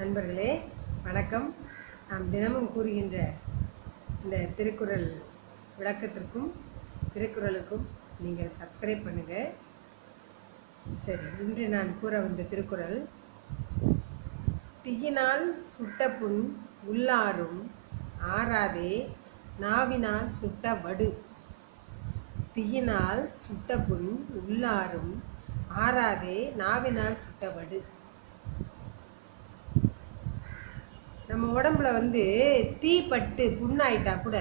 நண்பர்களே வணக்கம். நாம் தினமும் கூறுகின்ற இந்த திருக்குறள் விளக்கத்திற்கும் திருக்குறளுக்கும் நீங்கள் சப்ஸ்கிரைப் பண்ணுங்கள். சரி, இன்று நான் கூற வந்த திருக்குறள், தீயினால் சுட்ட புண் உள்ளாரும் ஆறாதே நாவினால் சுட்ட வடு. தீயினால் சுட்ட புண் உள்ளாரும் ஆறாதே நாவினால் சுட்ட வடு. நம்ம உடம்புல தீ பட்டு புண்ணாயிட்டா கூட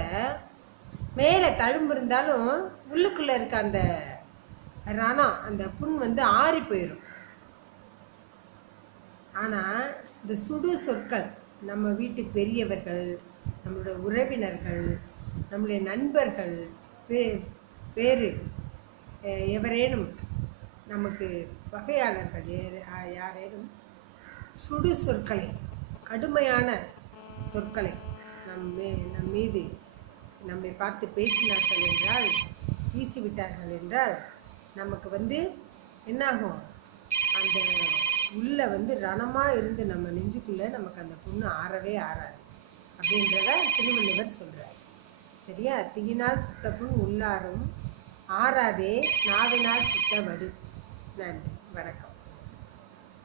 மேலே தழும்பு இருந்தாலும் உள்ளுக்குள்ளே இருக்க அந்த ரணம், அந்த புண் ஆறி போயிடும். ஆனால் இந்த சுடு சொற்கள், நம்ம வீட்டு பெரியவர்கள், நம்மளுடைய உறவினர்கள், நம்முடைய நண்பர்கள், வேறு எவரேனும் நமக்கு வகையாளர்கள் யாரேனும் சுடு சொற்களை, கடுமையான சொற்களை நம் மீது நம்மை பார்த்து பேசினார்கள் என்றால், வீசிவிட்டார்கள் என்றால், நமக்கு என்னாகும், அந்த உள்ள ரணமாக இருந்து நம்ம நெஞ்சுக்குள்ளே நமக்கு அந்த புண்ணு ஆறவே ஆறாது அப்படின்றத திருவள்ளுவர் சொல்கிறார். சரியா? தீயினால் சுட்ட புண் உள்ளாரும் ஆறாதே நாவினால் சுட்ட வடு. நன்றி, வணக்கம்.